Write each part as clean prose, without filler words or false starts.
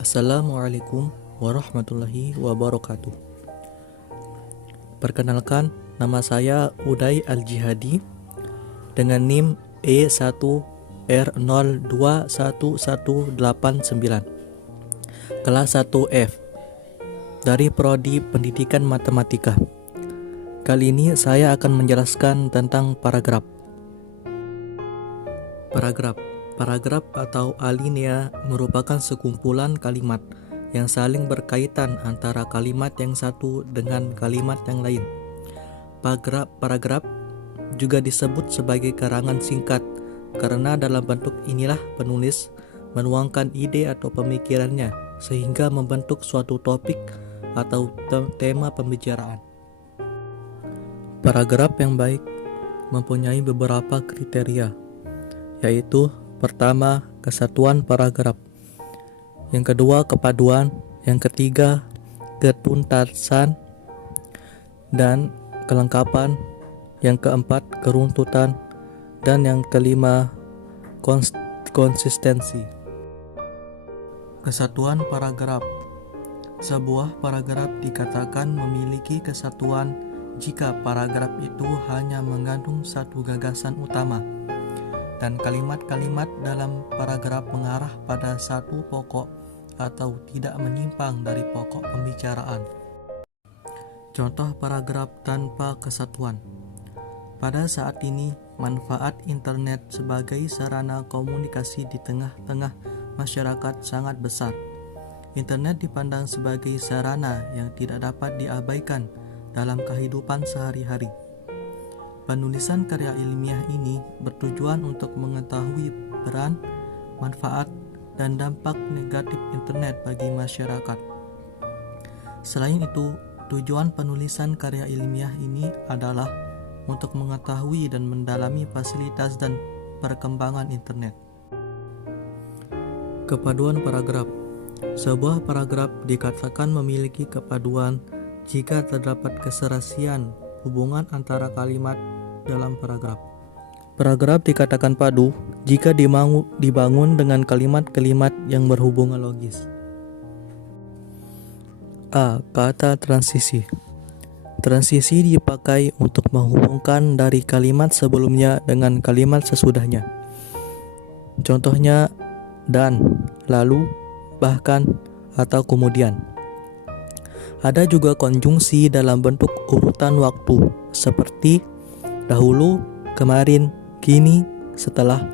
Assalamualaikum warahmatullahi wabarakatuh. Perkenalkan, nama saya Uday Al-Jihadi dengan NIM E1R021189 kelas 1F dari Prodi Pendidikan Matematika. Kali ini saya akan menjelaskan tentang paragraf. Paragraf atau alinea merupakan sekumpulan kalimat yang saling berkaitan antara kalimat yang satu dengan kalimat yang lain. Paragraf juga disebut sebagai karangan singkat karena dalam bentuk inilah penulis menuangkan ide atau pemikirannya sehingga membentuk suatu topik atau tema pembicaraan. Paragraf yang baik mempunyai beberapa kriteria, yaitu pertama, kesatuan paragraf. Yang kedua, kepaduan. Yang ketiga, ketuntasan dan kelengkapan. Yang keempat, keruntutan. Dan yang kelima, konsistensi. Kesatuan paragraf. Sebuah paragraf dikatakan memiliki kesatuan jika paragraf itu hanya mengandung satu gagasan utama dan kalimat-kalimat dalam paragraf mengarah pada satu pokok atau tidak menyimpang dari pokok pembicaraan. Contoh paragraf tanpa kesatuan. Pada saat ini, manfaat internet sebagai sarana komunikasi di tengah-tengah masyarakat sangat besar. Internet dipandang sebagai sarana yang tidak dapat diabaikan dalam kehidupan sehari-hari. Penulisan karya ilmiah ini bertujuan untuk mengetahui peran, manfaat, dan dampak negatif internet bagi masyarakat. Selain itu, tujuan penulisan karya ilmiah ini adalah untuk mengetahui dan mendalami fasilitas dan perkembangan internet. Kepaduan paragraf. Sebuah paragraf dikatakan memiliki kepaduan jika terdapat keserasian hubungan antara kalimat dalam paragraf. Paragraf dikatakan padu jika dibangun dengan kalimat-kalimat yang berhubungan logis. A. Kata transisi. Transisi dipakai untuk menghubungkan dari kalimat sebelumnya dengan kalimat sesudahnya. Contohnya dan, lalu, bahkan, atau kemudian. Ada juga konjungsi dalam bentuk urutan waktu seperti dahulu, kemarin, kini, setelah,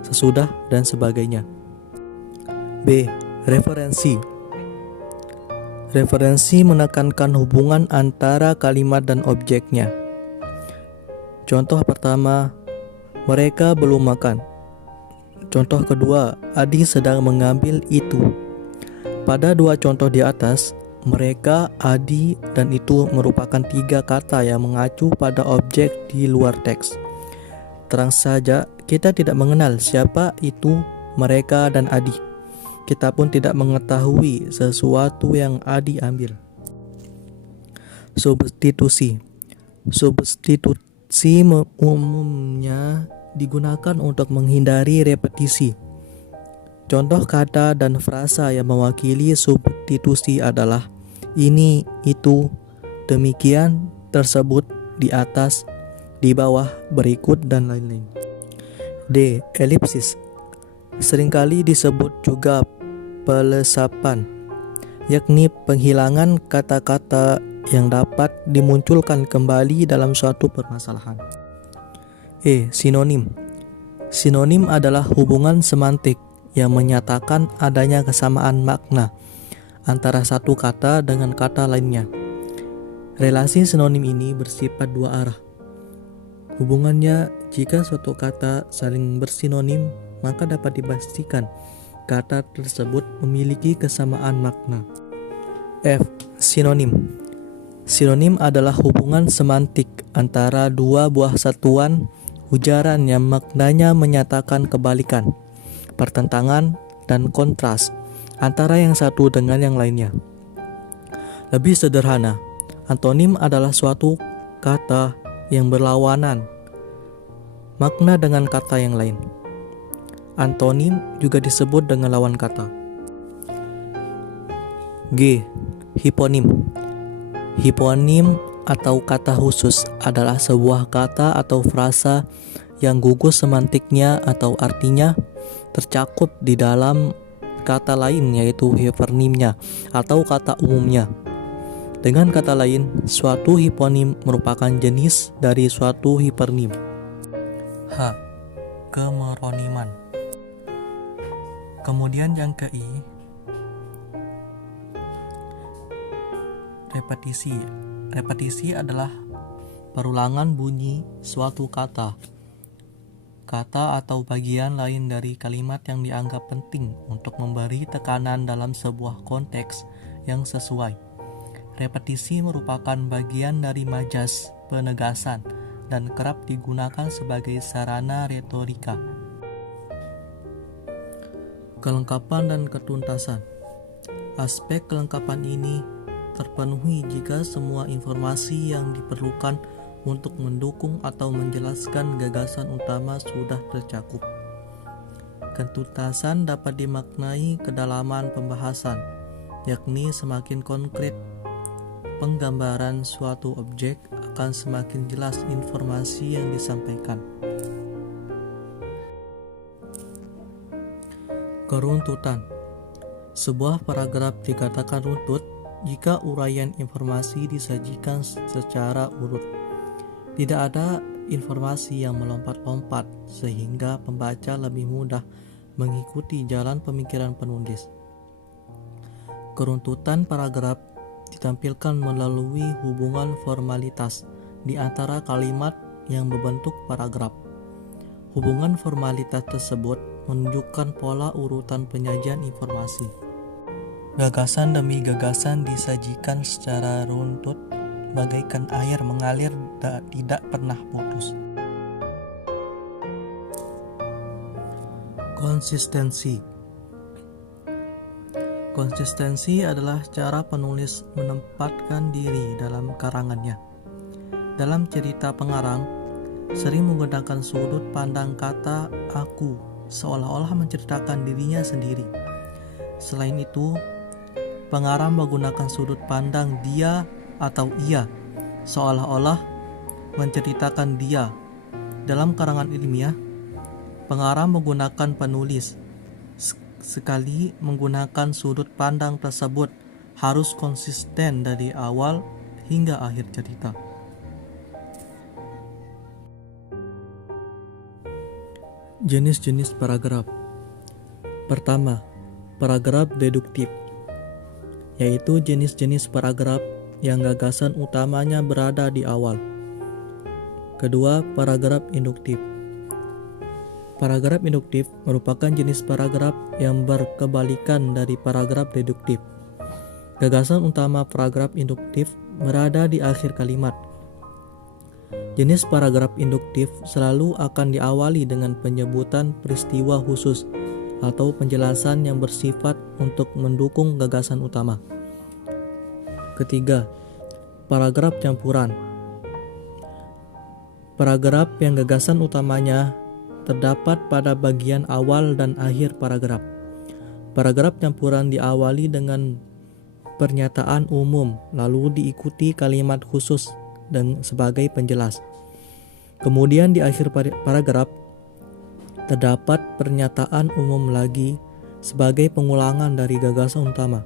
sesudah, dan sebagainya. B. Referensi. Referensi menekankan hubungan antara kalimat dan objeknya. Contoh pertama, mereka belum makan. Contoh kedua, Adi sedang mengambil itu. Pada dua contoh di atas, mereka, Adi, dan itu merupakan tiga kata yang mengacu pada objek di luar teks. Terang saja, kita tidak mengenal siapa itu mereka dan Adi. Kita pun tidak mengetahui sesuatu yang Adi ambil. Substitusi. Substitusi umumnya digunakan untuk menghindari repetisi. Contoh kata dan frasa yang mewakili substitusi adalah ini, itu, demikian, tersebut, di atas, di bawah, berikut, dan lain-lain. D. Elipsis. Seringkali disebut juga pelesapan, yakni penghilangan kata-kata yang dapat dimunculkan kembali dalam suatu permasalahan. E. Sinonim. Sinonim adalah hubungan semantik yang menyatakan adanya kesamaan makna antara satu kata dengan kata lainnya. Relasi sinonim ini bersifat dua arah. Hubungannya, jika suatu kata saling bersinonim, maka dapat dipastikan kata tersebut memiliki kesamaan makna. F. Sinonim. Sinonim adalah hubungan semantik antara dua buah satuan ujaran yang maknanya menyatakan kebalikan, pertentangan, dan kontras antara yang satu dengan yang lainnya. Lebih sederhana, antonim adalah suatu kata yang berlawanan makna dengan kata yang lain. Antonim juga disebut dengan lawan kata. G. Hiponim. Hiponim atau kata khusus adalah sebuah kata atau frasa yang gugus semantiknya atau artinya tercakup di dalam kata lain, yaitu hipernimnya atau kata umumnya. Dengan kata lain, suatu hiponim merupakan jenis dari suatu hipernim. H. Kemeroniman. Kemudian yang ke I, repetisi. Repetisi adalah perulangan bunyi suatu kata atau bagian lain dari kalimat yang dianggap penting untuk memberi tekanan dalam sebuah konteks yang sesuai. Repetisi merupakan bagian dari majas penegasan dan kerap digunakan sebagai sarana retorika. Kelengkapan dan ketuntasan. Aspek kelengkapan ini terpenuhi jika semua informasi yang diperlukan untuk mendukung atau menjelaskan gagasan utama sudah tercakup. Ketuntasan dapat dimaknai kedalaman pembahasan, yakni semakin konkret penggambaran suatu objek akan semakin jelas informasi yang disampaikan. Keruntutan. Sebuah paragraf dikatakan runtut jika uraian informasi disajikan secara urut. Tidak ada informasi yang melompat-lompat sehingga pembaca lebih mudah mengikuti jalan pemikiran penulis. Keruntutan paragraf ditampilkan melalui hubungan formalitas di antara kalimat yang membentuk paragraf. Hubungan formalitas tersebut menunjukkan pola urutan penyajian informasi. Gagasan demi gagasan disajikan secara runtut bagaikan air mengalir tidak pernah putus. Konsistensi. Konsistensi adalah cara penulis menempatkan diri dalam karangannya. Dalam cerita pengarang, sering menggunakan sudut pandang kata aku, seolah-olah menceritakan dirinya sendiri. Selain itu, pengarang menggunakan sudut pandang dia atau ia, seolah-olah menceritakan dia. Dalam karangan ilmiah, pengarang menggunakan penulis. Sekali menggunakan sudut pandang tersebut harus konsisten dari awal hingga akhir cerita. Jenis-jenis paragraf. Pertama, paragraf deduktif, yaitu jenis-jenis paragraf yang gagasan utamanya berada di awal. Kedua, paragraf induktif. Paragraf induktif merupakan jenis paragraf yang berkebalikan dari paragraf deduktif. Gagasan utama paragraf induktif berada di akhir kalimat. Jenis paragraf induktif selalu akan diawali dengan penyebutan peristiwa khusus atau penjelasan yang bersifat untuk mendukung gagasan utama. Ketiga, paragraf campuran. Paragraf yang gagasan utamanya terdapat pada bagian awal dan akhir paragraf. Paragraf campuran diawali dengan pernyataan umum, lalu diikuti kalimat khusus dan sebagai penjelas. Kemudian di akhir paragraf terdapat pernyataan umum lagi sebagai pengulangan dari gagasan utama.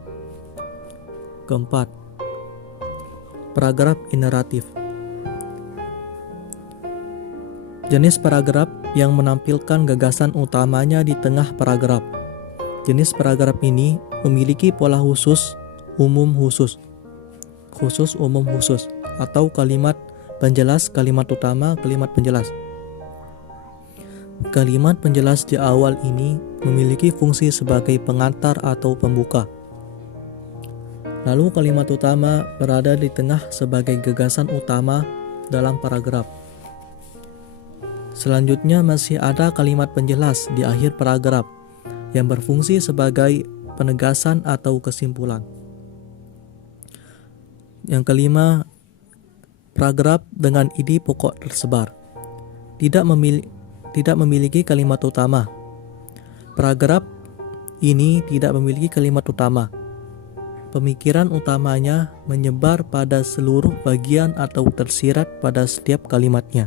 Keempat, paragraf ineratif. Jenis paragraf yang menampilkan gagasan utamanya di tengah paragraf. Jenis paragraf ini memiliki pola khusus, umum khusus, khusus umum khusus, atau kalimat penjelas, kalimat utama, kalimat penjelas. Kalimat penjelas di awal ini memiliki fungsi sebagai pengantar atau pembuka. Lalu kalimat utama berada di tengah sebagai gagasan utama dalam paragraf. Selanjutnya masih ada kalimat penjelas di akhir paragraf yang berfungsi sebagai penegasan atau kesimpulan. Yang kelima, paragraf dengan ide pokok tersebar. Tidak memiliki kalimat utama. Paragraf ini tidak memiliki kalimat utama. pemikiran utamanya menyebar pada seluruh bagian atau tersirat pada setiap kalimatnya.